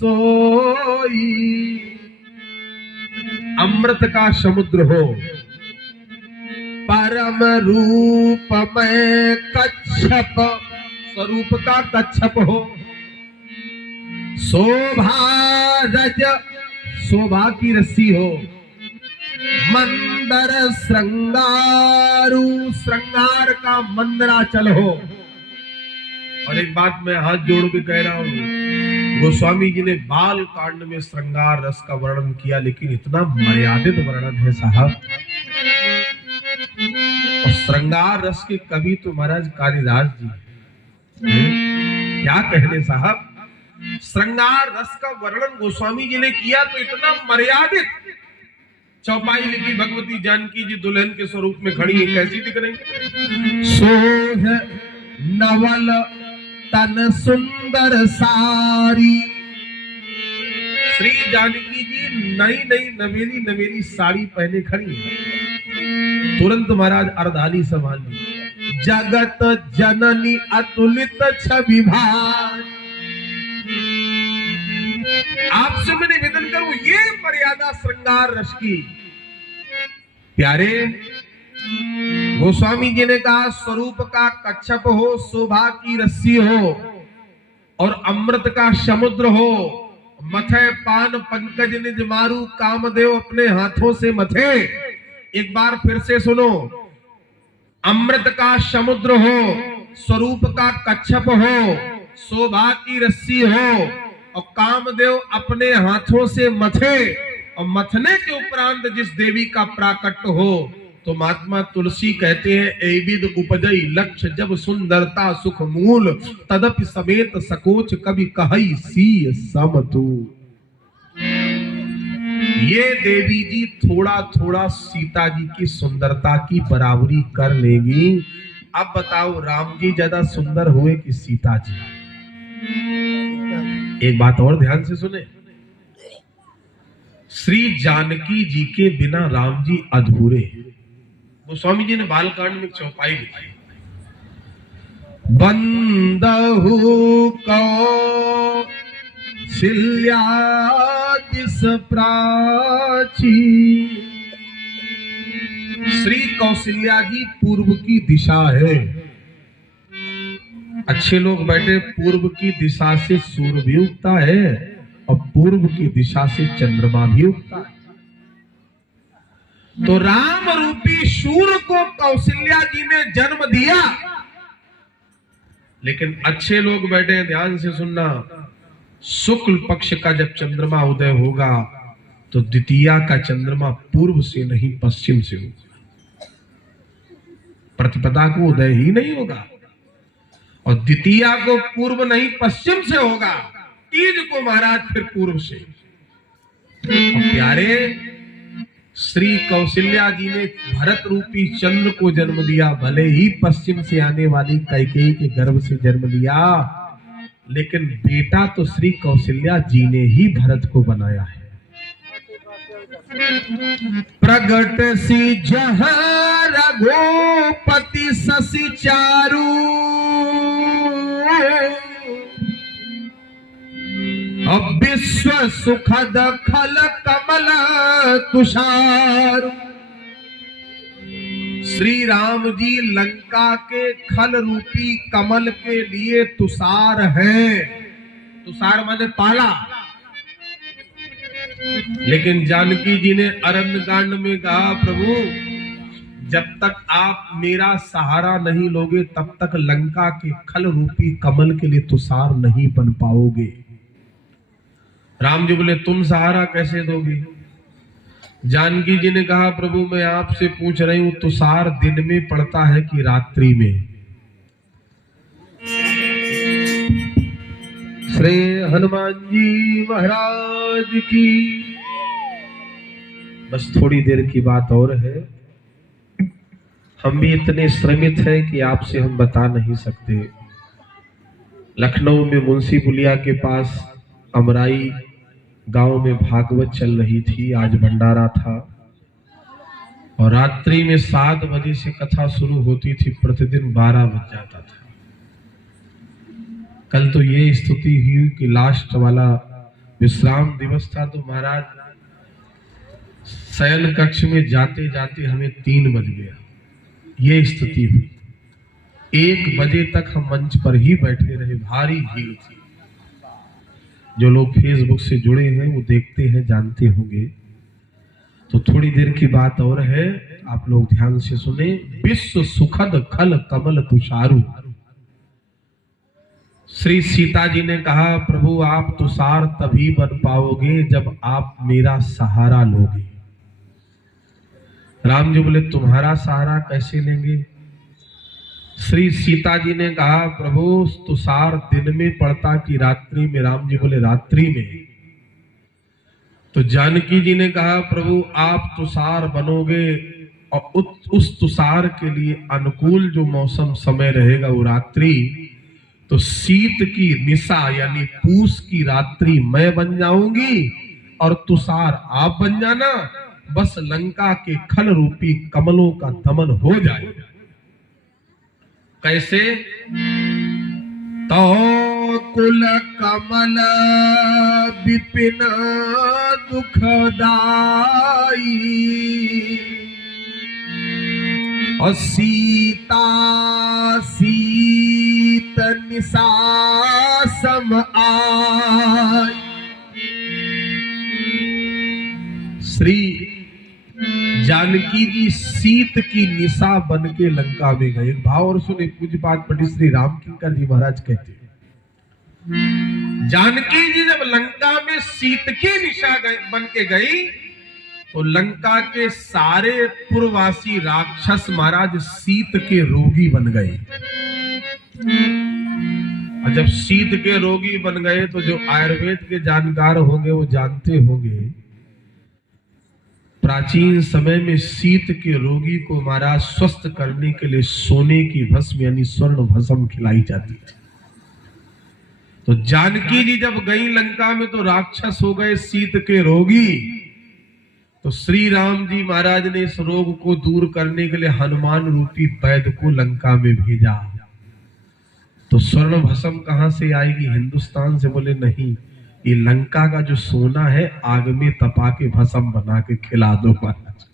सोई। अमृत का समुद्र हो, परम रूप में कच्छप, स्वरूप का कच्छप हो, शोभा रज, शोभा की रस्सी हो, मंदर श्रृंगारू, श्रृंगार का मंदराचल हो। और एक बात मैं हाथ जोड़ के कह रहा हूं, गोस्वामी जी ने बाल कांड में श्रृंगार रस का वर्णन किया, लेकिन इतना मर्यादित वर्णन है साहब। और श्रृंगार रस के कवि तो महाराज कालिदास जी, क्या कहने साहब। श्रृंगार रस का वर्णन गोस्वामी जी ने किया तो इतना मर्यादित। चौपाई लिखी भगवती जानकी जी दुल्हन के स्वरूप में खड़ी है, कैसी दिख रही। सोह नवल तन सुंदर सारी, श्री जानकी जी नई नई नवेली नवेली साड़ी पहने खड़ी है। तुरंत महाराज अर्धाली संभाल ली। जगत जननी अतुलित छवि भार, आपसे मैं निवेदन करूं, ये मर्यादा श्रृंगार रस की। प्यारे गोस्वामी जी ने कहा स्वरूप का कच्छप हो, शोभा की रस्सी हो, और अमृत का समुद्र हो, मथे पान पंकज निज मारू, कामदेव अपने हाथों से मथे। एक बार फिर से सुनो, अमृत का समुद्र हो, स्वरूप का कच्छप हो, शोभा की रस्सी हो, और कामदेव अपने हाथों से मथे। और मथने के उपरांत जिस देवी का प्राकट्य हो, तो महात्मा तुलसी कहते हैं, एविद उपजई लक्ष्य जब सुंदरता सुख मूल, तदपि समेत सकोच कवि कहई सी समतू। ये देवी जी थोड़ा थोड़ा सीता जी की सुंदरता की बराबरी कर लेगी। अब बताओ राम जी ज्यादा सुंदर हुए कि सीता जी? एक बात और ध्यान से सुने, श्री जानकी जी के बिना राम जी अधूरे हैं। गोस्वामी जी ने बालकांड में चौपाई लिखी, बंदहु कौशल्या दिस प्राची। श्री कौशल्या जी पूर्व की दिशा है। अच्छे लोग बैठे, पूर्व की दिशा से सूर्य भी उगता है और पूर्व की दिशा से चंद्रमा भी उगता है। तो राम रूपी सूर्य को कौशल्या जी ने जन्म दिया। लेकिन अच्छे लोग बैठे हैं, ध्यान से सुनना, शुक्ल पक्ष का जब चंद्रमा उदय होगा तो द्वितीया का चंद्रमा पूर्व से नहीं पश्चिम से होगा। प्रतिपदा को उदय ही नहीं होगा, और द्वितीया को पूर्व नहीं पश्चिम से होगा, तीज को महाराज फिर पूर्व से। प्यारे श्री कौशल्या जी ने भरत रूपी चंद्र को जन्म दिया, भले ही पश्चिम से आने वाली कैकेयी के गर्भ से जन्म लिया, लेकिन बेटा तो श्री कौशल्या जी ने ही भरत को बनाया है। प्रगट सी जहाँ रघुपति शशि चारू, अब विश्व सुखद खल कमल तुषार। श्री राम जी लंका के खल रूपी कमल के लिए तुषार है। तुषार माने पाला। लेकिन जानकी जी ने अरण्य कांड में कहा, प्रभु जब तक आप मेरा सहारा नहीं लोगे तब तक लंका के खल रूपी कमल के लिए तुषार नहीं बन पाओगे। राम जी बोले, तुम सहारा कैसे दोगे? जानकी जी ने कहा, प्रभु मैं आपसे पूछ रही हूं, तुषार दिन में पड़ता है कि रात्रि में? श्री हनुमान जी महाराज की। बस थोड़ी देर की बात और है, हम भी इतने श्रमित हैं कि आपसे हम बता नहीं सकते। लखनऊ में मुंशी पुलिया के पास अमराई गांव में भागवत चल रही थी, आज भंडारा था, और रात्रि में 7 बजे से कथा शुरू होती थी, प्रतिदिन 12 बज जाता था। कल तो ये स्तुति हुई कि लास्ट वाला विश्राम दिवस था तो महाराज शयन कक्ष में जाते जाते हमें 3 बज गया। ये स्थिति हुई। 1 बजे तक हम मंच पर ही बैठे रहे, भारी भीड़ थी। जो लोग फेसबुक से जुड़े हैं वो देखते हैं, जानते होंगे। तो थोड़ी देर की बात और है, आप लोग ध्यान से सुने। विश्व सुखद खल कमल तुषारु। श्री सीता जी ने कहा, प्रभु आप तुषार तभी बन पाओगे जब आप मेरा सहारा लोगे। राम जी बोले, तुम्हारा सहारा कैसे लेंगे? श्री सीता जी ने कहा, प्रभु तुषार दिन में पड़ता कि रात्रि में? राम जी बोले, रात्रि में। तो जानकी जी ने कहा, प्रभु आप तुषार बनोगे और उस तुषार के लिए अनुकूल जो मौसम समय रहेगा वो रात्रि। तो शीत की निशा यानी पूस की रात्रि मैं बन जाऊंगी और तुषार आप बन जाना। बस लंका के खल रूपी कमलों का दमन हो जाए। कैसे? तो कुल कमल विपिन दुखदाई और सीता शीत निशा सम आई। श्री जानकी जी शीत की निशा बन के लंका में गए। भाव और सुने, पूज्य पाद पंडित श्री राम किंकर जी महाराज कहते हैं, जानकी जी जब लंका में शीत की निशा बन के गई तो लंका के सारे पूर्ववासी राक्षस महाराज शीत के रोगी बन गए। और जब शीत के रोगी बन गए तो जो आयुर्वेद के जानकार होंगे वो जानते होंगे, प्राचीन समय में शीत के रोगी को महाराज स्वस्थ करने के लिए सोने की भस्म यानी स्वर्ण भस्म खिलाई जाती थी। तो जानकी जी जब गई लंका में तो राक्षस हो गए शीत के रोगी। तो श्री राम जी महाराज ने इस रोग को दूर करने के लिए हनुमान रूपी वैद्य को लंका में भेजा। तो स्वर्ण भस्म कहां से आएगी? हिंदुस्तान से? बोले नहीं, ये लंका का जो सोना है आग में तपा के भस्म बना के खिला दो महाराज।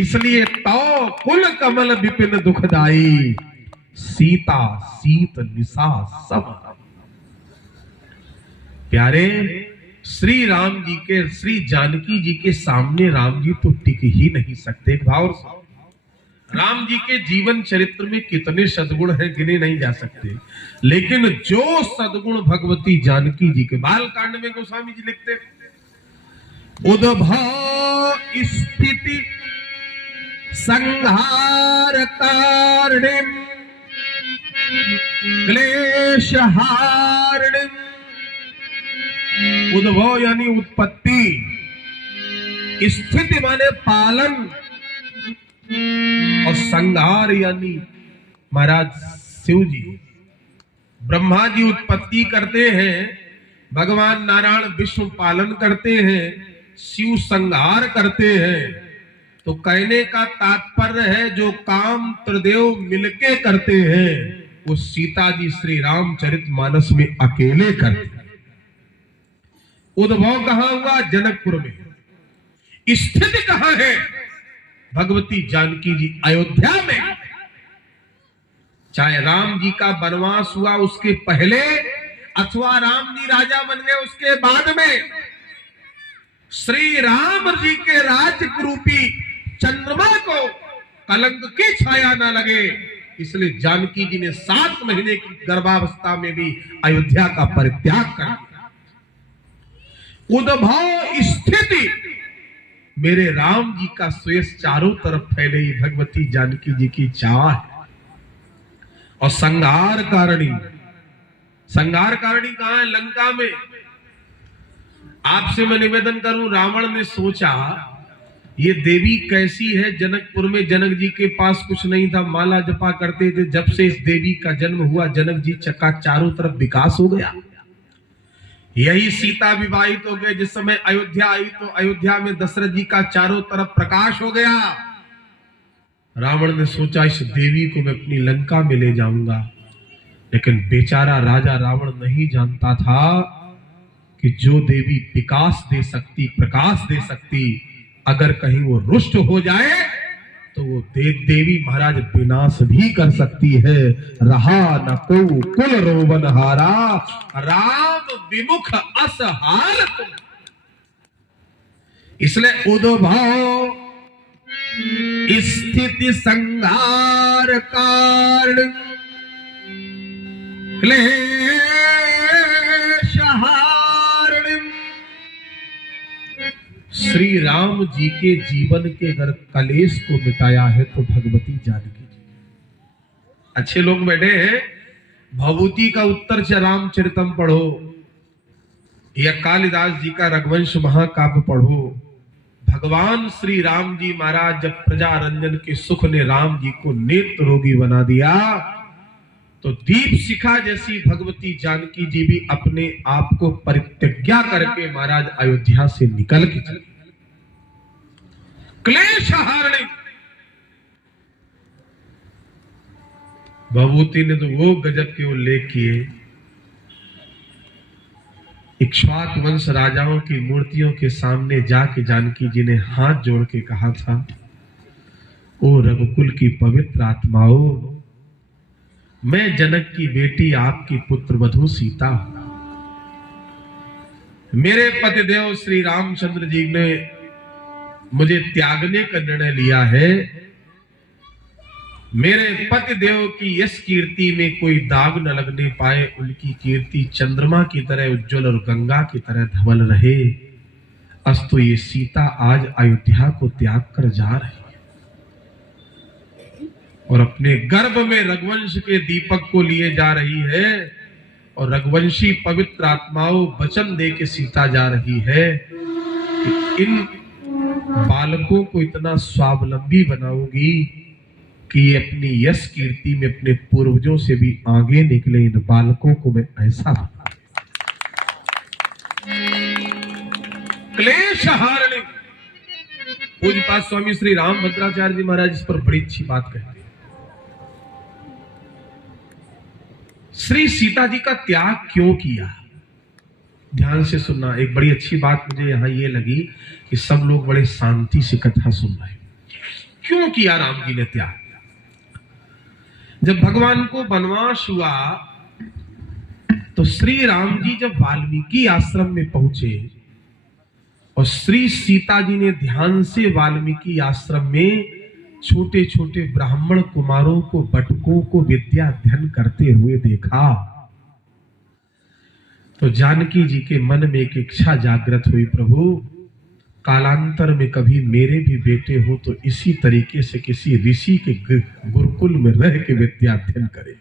इसलिए तो कुल कमल विपिन दुखदाई सीता शीत निशा सब। प्यारे श्री राम जी के, श्री जानकी जी के सामने राम जी तो टिक ही नहीं सकते। एक भाव, राम जी के जीवन चरित्र में कितने सद्गुण हैं गिने नहीं जा सकते। लेकिन जो सद्गुण भगवती जानकी जी के, बाल कांड में गोस्वामी जी लिखते, उद्भव स्थिति संहार कारणिम क्लेश हारणिम। उद्भव यानी उत्पत्ति, स्थिति माने पालन, और संहार यानी महाराज शिव जी। ब्रह्मा जी उत्पत्ति करते हैं, भगवान नारायण विश्व पालन करते हैं, शिव संहार करते हैं। तो कहने का तात्पर्य है जो काम त्रिदेव मिलके करते हैं वो सीता जी श्री रामचरितमानस में अकेले करते हैं। उद्भव कहां हुआ? जनकपुर में। स्थिति कहां है? भगवती जानकी जी अयोध्या में। चाहे राम जी का वनवास हुआ उसके पहले अथवा राम जी राजा बन गए उसके बाद में, श्री राम जी के राज्य रूपी चंद्रमा को कलंक की छाया ना लगे, इसलिए जानकी जी ने 7 महीने की गर्भावस्था में भी अयोध्या का परित्याग कर दिया। उद्भव स्थिति मेरे राम जी का श्वेश चारों तरफ फैले भगवती जानकी जी की चाह है। और संहार कारणी, संहार कारणी कहां है? लंका में। आपसे मैं निवेदन करूं, रावण ने सोचा ये देवी कैसी है। जनकपुर में जनक जी के पास कुछ नहीं था, माला जपा करते थे। जब से इस देवी का जन्म हुआ जनक जी चक्का चारों तरफ विकास हो गया। यही सीता विवाहित हो गए। जिस समय अयोध्या आई तो अयोध्या में दशरथ जी का चारों तरफ प्रकाश हो गया। रावण ने सोचा इस देवी को मैं अपनी लंका में ले जाऊंगा। लेकिन बेचारा राजा रावण नहीं जानता था कि जो देवी विकास दे सकती, प्रकाश दे सकती, अगर कहीं वो रुष्ट हो जाए तो वो देवी महाराज विनाश भी कर सकती है। रहा न को कुल रोवन हारा, राम विमुख असहार तुम। इसलिए उद्भव स्थिति संहार कारण क्लेश हारण। श्री राम जी के जीवन के अगर कलेश को मिटाया है तो भगवती जानकी जी। अच्छे लोग बैठे हैं, भभूति का उत्तर से रामचरितम पढ़ो या कालिदास जी का रघुवंश महाकाव्य पढ़ो। भगवान श्री राम जी महाराज जब प्रजा रंजन के सुख ने राम जी को नेत्र रोगी बना दिया तो दीप शिखा जैसी भगवती जानकी जी भी अपने आप को परित्याग करके महाराज अयोध्या से निकल के चले। क्लेश हारणी भभूति ने तो वो गजब के उल्लेख किए। इक्ष्वाक वंश राजाओं की मूर्तियों के सामने जाके जानकी जी ने हाथ जोड़ के कहा था, ओ रघुकुल की पवित्र आत्माओं, मैं जनक की बेटी आपकी पुत्र वधू सीता हूं। मेरे पतिदेव श्री रामचंद्र जी ने मुझे त्यागने का निर्णय लिया है। मेरे पतिदेव की यश कीर्ति में कोई दाग न लगने पाए, उनकी कीर्ति चंद्रमा की तरह उज्जवल और गंगा की तरह धवल रहे। अस्तु ये सीता आज अयोध्या को त्याग कर जा रही है और अपने गर्भ में रघुवंश के दीपक को लिए जा रही है। और रघुवंशी पवित्र आत्माओं वचन दे के सीता जा रही है कि इन बालकों को इतना स्वावलंबी बनाऊंगी कि ये अपनी यश कीर्ति में अपने पूर्वजों से भी आगे निकले। इन बालकों को मैं ऐसा क्लेश हारणी। पूज्यपाद स्वामी श्री राम भद्राचार्य जी महाराज इस पर बड़ी अच्छी बात कहते हैं। श्री सीता जी का त्याग क्यों किया, ध्यान से सुनना। एक बड़ी अच्छी बात मुझे यहां ये लगी कि सब लोग बड़े शांति से कथा सुन रहे। क्यों किया राम जी ने त्याग? जब भगवान को वनवास हुआ तो श्री राम जी जब वाल्मीकि आश्रम में पहुंचे और श्री सीता जी ने ध्यान से वाल्मीकि आश्रम में छोटे छोटे ब्राह्मण कुमारों को, बटुकों को विद्या अध्ययन करते हुए देखा तो जानकी जी के मन में एक इच्छा जागृत हुई, प्रभु कालांतर में कभी मेरे भी बेटे हो तो इसी तरीके से किसी ऋषि के गुरुकुल में रह के विद्या अध्ययन करे।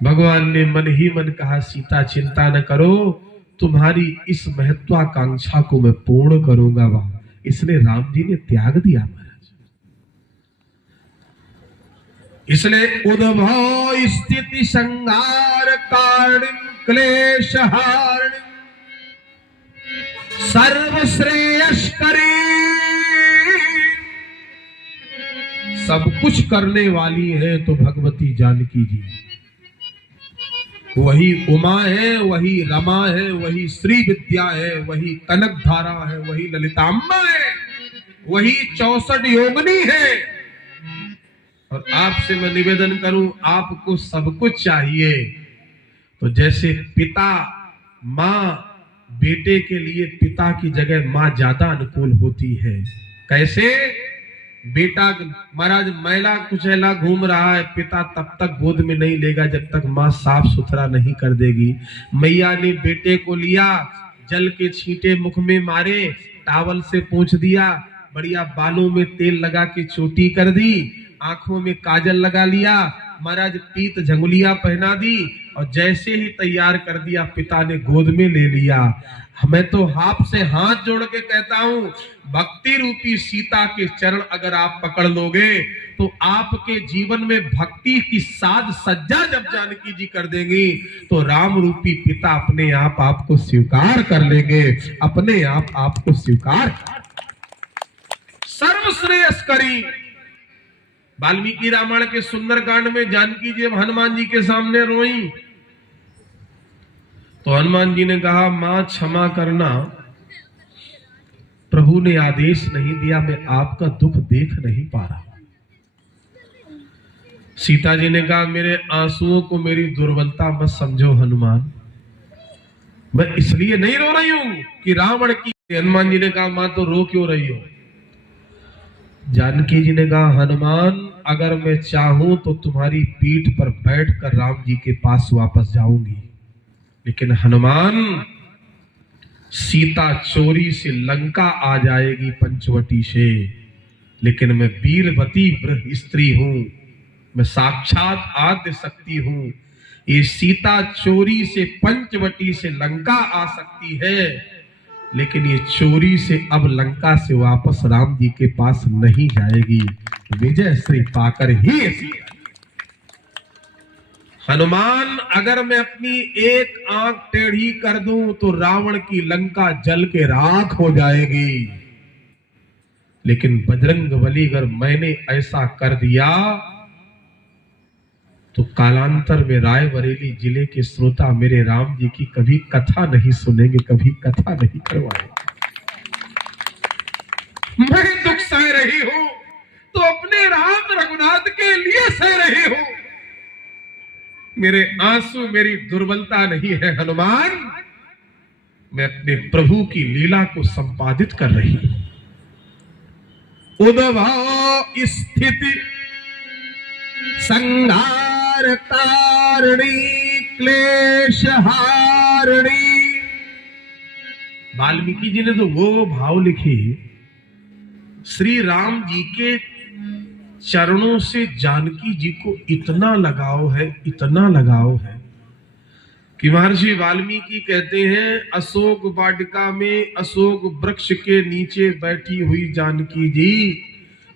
भगवान ने मन ही मन कहा, सीता चिंता न करो, तुम्हारी इस महत्वाकांक्षा को मैं पूर्ण करूंगा। वह इसलिए राम जी ने त्याग दिया महाराज। इसलिए उद्भव स्थिति संहार कारण क्लेश हारण सर्वश्रेयस्करी। सब कुछ करने वाली है तो भगवती जानकी जी। वही उमा है, वही रमा है, वही श्री विद्या है, वही कनक धारा है, वही ललिताम्बा है, वही 64 योगिनी है। और आपसे मैं निवेदन करूं, आपको सब कुछ चाहिए तो जैसे पिता मां बेटे के लिए पिता की जगह मां ज्यादा अनुकूल होती है। कैसे? बेटा महाराज मैला कुचैला घूम रहा है, पिता तब तक गोद में नहीं लेगा जब तक मां साफ सुथरा नहीं कर देगी। मैया ने बेटे को लिया, जल के छींटे मुख में मारे, टावल से पोंछ दिया, बढ़िया बालों में तेल लगा के चोटी कर दी, आंखों में काजल लगा लिया, महाराज पीत झंगुलिया पहना दी और जैसे ही तैयार कर दिया पिता ने गोद में ले लिया। मैं तो आपसे हाथ जोड़ के कहता हूं, भक्ति रूपी सीता के चरण अगर आप पकड़ लोगे तो आपके जीवन में भक्ति की साज सज्जा जब जानकी जी कर देंगी तो राम रूपी पिता अपने आप आपको स्वीकार कर लेंगे, अपने आप आपको स्वीकार। सर्वश्रेयस्करी वाल्मीकि रामायण के सुंदरकांड में जानकी जी जब हनुमान जी के सामने रोई तो हनुमान जी ने कहा, मां क्षमा करना, प्रभु ने आदेश नहीं दिया, मैं आपका दुख देख नहीं पा रहा। सीता जी ने कहा, मेरे आंसुओं को मेरी दुर्बलता मत समझो हनुमान, मैं इसलिए नहीं रो रही हूं कि रावण की। हनुमान जी ने कहा, मां तो रो क्यों रही हो? जानकी जी ने कहा, हनुमान अगर मैं चाहूं तो तुम्हारी पीठ पर बैठकर राम जी के पास वापस जाऊंगी, लेकिन हनुमान सीता चोरी से लंका आ जाएगी पंचवटी से, लेकिन मैं वीरवती वृद्ध स्त्री हूं, मैं साक्षात आद्य शक्ति हूं। ये सीता चोरी से पंचवटी से लंका आ सकती है, लेकिन ये चोरी से अब लंका से वापस राम जी के पास नहीं जाएगी, विजय श्री पाकर ही ऐसी। हनुमान अगर मैं अपनी एक आंख टेढ़ी कर दूं तो रावण की लंका जल के राख हो जाएगी, लेकिन बजरंग बली अगर मैंने ऐसा कर दिया तो कालांतर में रायबरेली जिले के श्रोता मेरे राम जी की कभी कथा नहीं सुनेंगे, कभी कथा नहीं करवाएंगे। मैं दुख सह रही हूं तो अपने राम रघुनाथ के लिए सह रही हूं, मेरे आंसू मेरी दुर्बलता नहीं है हनुमान, मैं अपने प्रभु की लीला को संपादित कर रही हूं। उद्भव स्थिति संहार कारिणी क्लेश हारिणी। वाल्मीकि जी ने तो वो भाव लिखे, श्री राम जी के चरणों से जानकी जी को इतना लगाव है, इतना लगाव है कि महर्षि वाल्मीकि कहते हैं, अशोक वाटिका में अशोक वृक्ष के नीचे बैठी हुई जानकी जी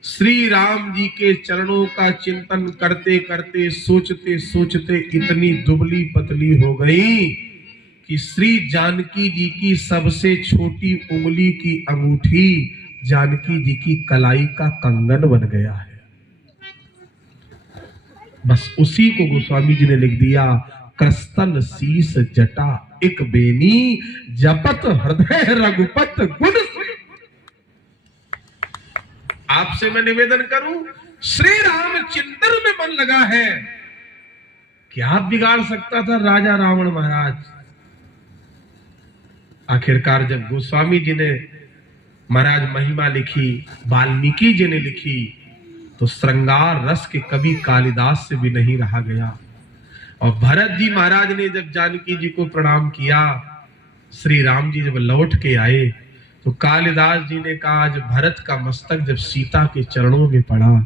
श्री राम जी के चरणों का चिंतन करते करते सोचते सोचते इतनी दुबली पतली हो गई कि श्री जानकी जी की सबसे छोटी उंगली की अंगूठी जानकी जी की कलाई का कंगन बन गया है। बस उसी को गोस्वामी जी ने लिख दिया, क्रस्तन शीस जटा एक बेनी जपत हृदय रघुपत गुण। आपसे मैं निवेदन करूं, श्री राम चिंतन में मन लगा है, क्या बिगाड़ सकता था राजा रावण महाराज। आखिरकार जब गोस्वामी जी ने महाराज महिमा लिखी, वाल्मीकि जी ने लिखी, तो श्रृंगार रस के कवि कालिदास से भी नहीं रहा गया। और भरत जी महाराज ने जब जानकी जी को प्रणाम किया, श्री राम जी जब लौट के आए तो कालिदास जी ने कहा, आज भरत का मस्तक जब सीता के चरणों में पड़ा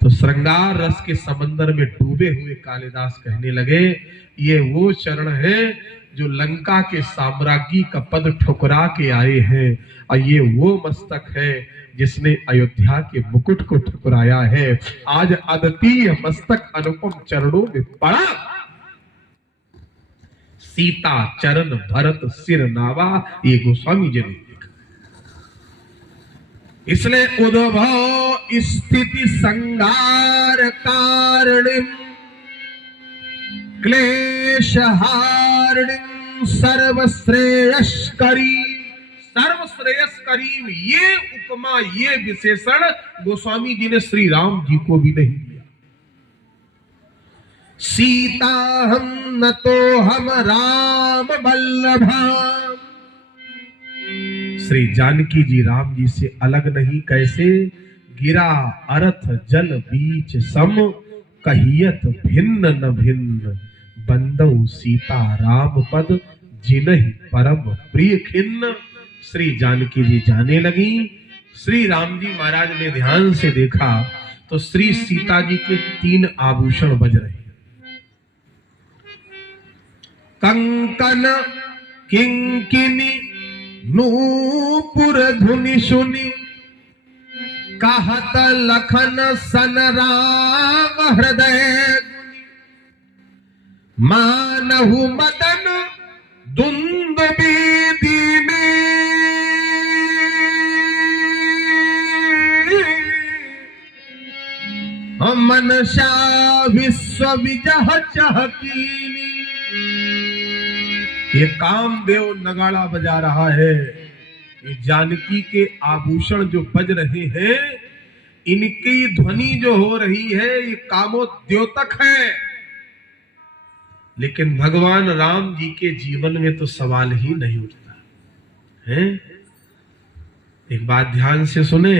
तो श्रृंगार रस के समंदर में डूबे हुए कालिदास कहने लगे, ये वो चरण है जो लंका के साम्राज्ञी का पद ठुकरा के आए हैं, और ये वो मस्तक है जिसने अयोध्या के मुकुट को ठुकराया है। आज अद्वितीय मस्तक अनुपम चरणों में पड़ा। सीता चरण भरत सिर नावा, ये गोस्वामी जी ने लिखा। इसलिए उद्भव स्थिति संहार कारणिम क्लेश हारिणीम सर्वश्रेयस्करी। सर्वश्रेयस्करी ये उपमा, ये विशेषण गोस्वामी जी ने श्री राम जी को भी नहीं दिया। सीता हम न तो हम राम बल्लभा। श्री जानकी जी राम जी से अलग नहीं, कैसे? गिरा अर्थ जल बीच सम कहियत भिन्न न भिन्न, बंदौ सीता राम पद जिन्हि परम प्रिय खिन्न। श्री जानकी जी जाने लगी। श्री राम जी महाराज ने ध्यान से देखा तो श्री सीता जी के 3 आभूषण बज रहे हैं। कंकन किंकिनी नूपुर धुनि सुनि, कहत लखन सन राम हृदय गुनि। मानहु मदन दुंदुभि दीने, वर्षा विश्व विजह चहकीली। ये कामदेव नगाड़ा बजा रहा है। ये जानकी के आभूषण जो बज रहे हैं, इनकी ध्वनि जो हो रही है, ये कामोद्योतक है। लेकिन भगवान राम जी के जीवन में तो सवाल ही नहीं उठता है। एक बात ध्यान से सुने,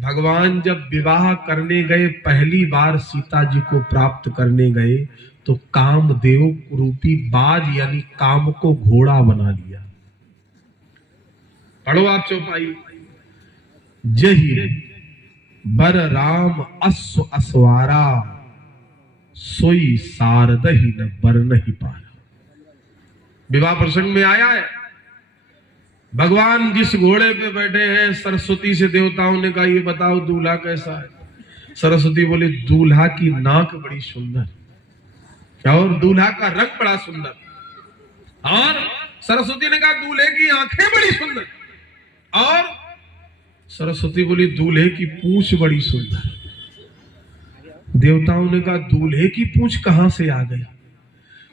भगवान जब विवाह करने गए, पहली बार सीता जी को प्राप्त करने गए, तो कामदेव रूपी बाज यानी काम को घोड़ा बना लिया। पढ़ो आप चौपाई। जही बर राम अश्व अस्वारा, सोई सारदही न बर नहीं पाया। विवाह प्रसंग में आया है, भगवान जिस घोड़े पे बैठे हैं, सरस्वती से देवताओं ने कहा ये बताओ दूल्हा कैसा है। सरस्वती बोले दूल्हा की नाक बड़ी सुंदर, और दूल्हा का रंग बड़ा सुंदर, और सरस्वती ने कहा दूल्हे की आंखें बड़ी सुंदर, और सरस्वती बोली दूल्हे की पूंछ बड़ी सुंदर। देवताओं ने कहा दूल्हे की पूंछ कहां से आ गई।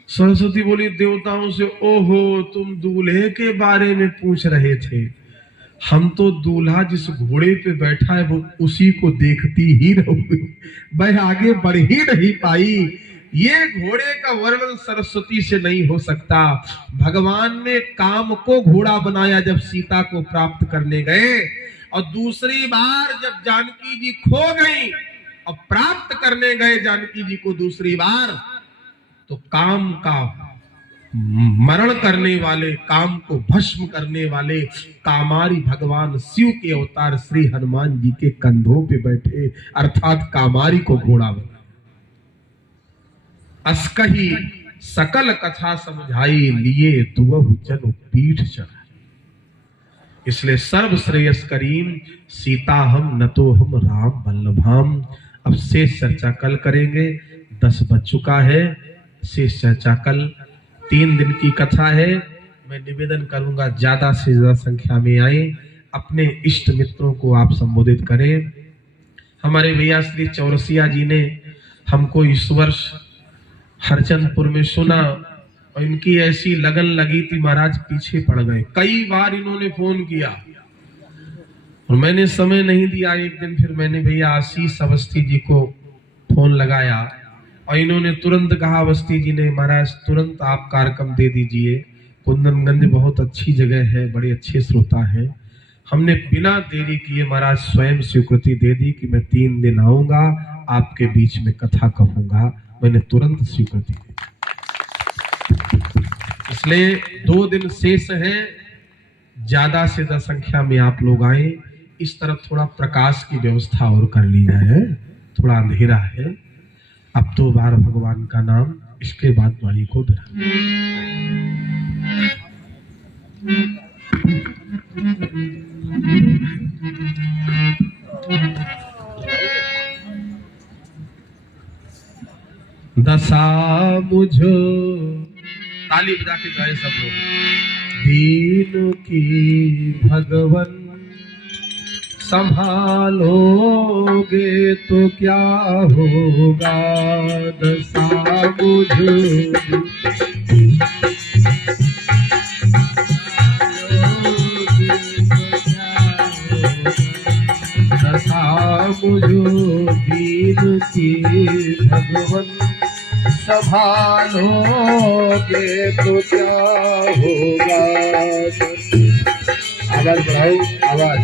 सरस्वती बोली देवताओं से, ओहो तुम दूल्हे के बारे में पूछ रहे थे, हम तो दूल्हा जिस घोड़े पे बैठा है वो उसी को देखती ही रहोगे, मैं आगे बढ़ ही नहीं पाई। ये घोड़े का वर्णन सरस्वती से नहीं हो सकता। भगवान ने काम को घोड़ा बनाया जब सीता को प्राप्त करने गए, और दूसरी बार जब जानकी जी खो गई और प्राप्त करने गए जानकी जी को दूसरी बार, तो काम का मरण करने वाले, काम को भस्म करने वाले कामारी भगवान शिव के अवतार श्री हनुमान जी के कंधों पे बैठे, अर्थात कामारी को घोड़ा बना। अस्कही सकल कथा समझाई, लिए दुअहु जन पीठ चढ़ाई। इसलिए सर्व श्रेयस करीम सीता हम न तो हम राम वल्लभाम। अब शेष चर्चा कल करेंगे, 10 बज चुका है। शेष चर्चा कल, 3 दिन की कथा है। मैं निवेदन करूंगा ज्यादा से ज्यादा संख्या में आए, अपने इष्ट मित्रों को आप संबोधित करें। हमारे भैया श्री चौरसिया जी ने हमको इस वर्ष हरचंदपुर में सुना, और इनकी ऐसी लगन लगी थी महाराज पीछे पड़ गए। कई बार इन्होंने फोन किया और मैंने समय नहीं दिया। एक दिन फिर मैंने भैया आशीष अवस्थी जी को फोन लगाया, और इन्होंने तुरंत कहा, अवस्थी जी ने, महाराज तुरंत आप कार्यक्रम दे दीजिए। कुंदनगंज बहुत अच्छी जगह है, बड़े अच्छे श्रोता हैं। हमने बिना देरी किए महाराज स्वयं स्वीकृति दे दी कि मैं 3 दिन आऊंगा, आपके बीच में कथा कहूंगा। मैंने तुरंत स्वीकृति दी। इसलिए 2 दिन शेष है, ज्यादा से ज्यादा संख्या में आप लोग आए। इस तरफ थोड़ा प्रकाश की व्यवस्था और कर ली जाए, थोड़ा अंधेरा है। अब 2 बार भगवान का नाम, इसके बाद वाणी को विराम। दशा मुझो, ताली बजा के गाए सब लोग। दीन की भगवन संभालोगे तो क्या होगा। दशा मुझो, दशा मुझो दीन की भगवन संभालोगे तो क्या होगा। आवाज बढ़ाओ, आवाज।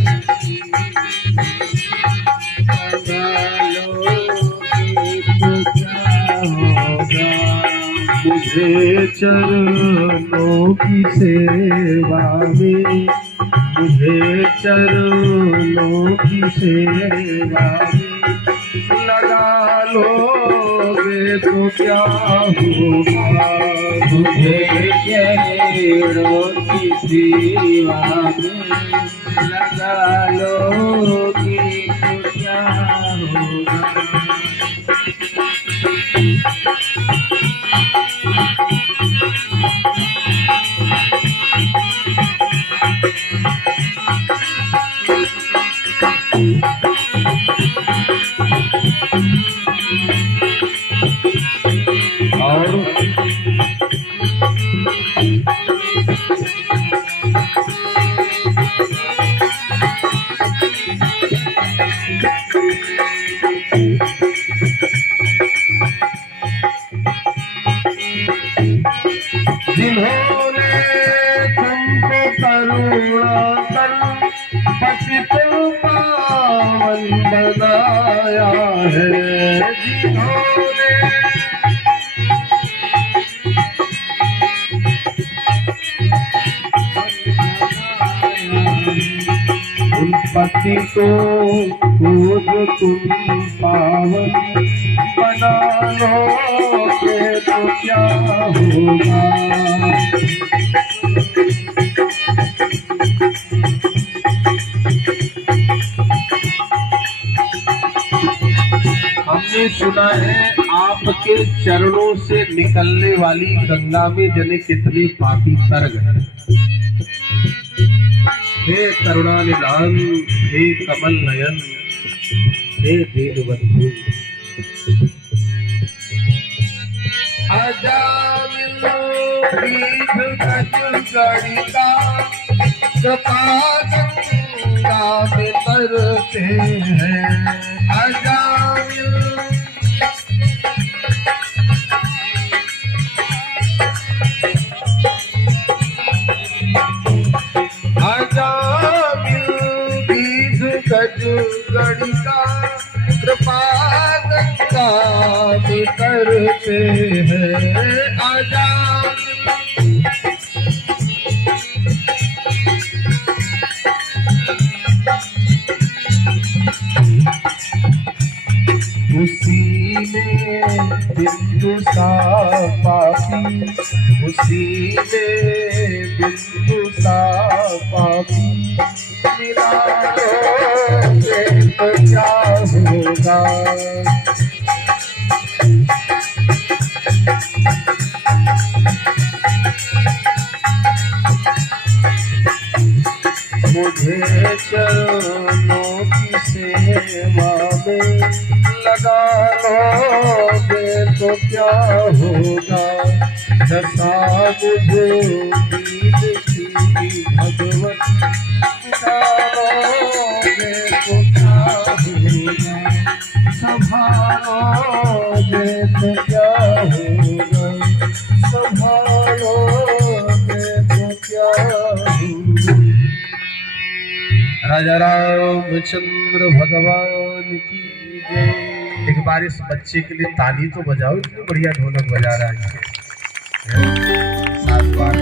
मुझे चरणों की सेवा में, मुझे चरणों की सेवा में लगा लोगे तो क्या होगा। मुझे चरणों की सेवा में लगा लोगे तो क्या होगा। और जिन्होंने तुमको करुणा कर पतित पावन बनाया है, जिन्होंने उन पति को जो तुम पावन बना लोगे तो क्या होगा। हमने सुना है आपके चरणों से निकलने वाली गंगा में जने कितनी पापी तर गए। हे करुणा निधान, हे कमल नयन, हे दीनबंधु, अजामिल दीर्घ गज गणिका कृपा गंगा में तरते हैं। अजामिल गज गणिका कृपा गंगा में करते हैं। आजाद उसी में बिंदु सा पापी, उसी में बिंदु सा पापी मिला तो क्या होगा। मुझे चरणों की सेवा में लगा लोगे तो क्या होगा। दशा मुझे दीद की भगवत संभालोगे तो क्या होगा। संभालोगे तो क्या होगा। संभालोगे तो क्या होगा। राजा रामचंद्र भगवान की जय। एक बार इस बच्चे के लिए ताली तो बजाओ, इतनी बढ़िया ढोलक बजा रहा है। सात बार